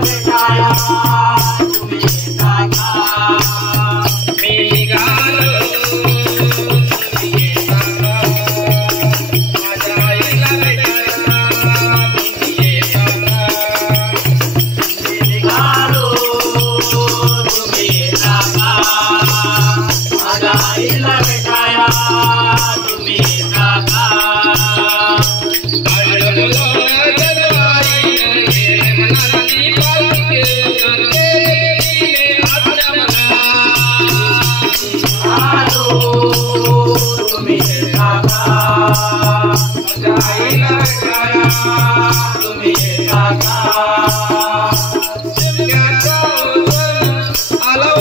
भेटाया तुम्ही येता का मी निघालो तुम्ही येता का माझ्या आईला भेटाया तुम्ही येता का मी निघालो तुम्ही येता का माझ्या आईला भेटाया तुम्ही येता का तुम्ही येता का माझ्या आईला भेटाया तुम्ही येता का आलो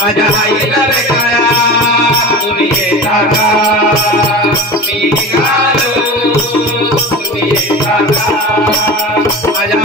माझ्या आईला भेटाया तुम्ही येता का मी निघालो तुम्ही येता का माझ्या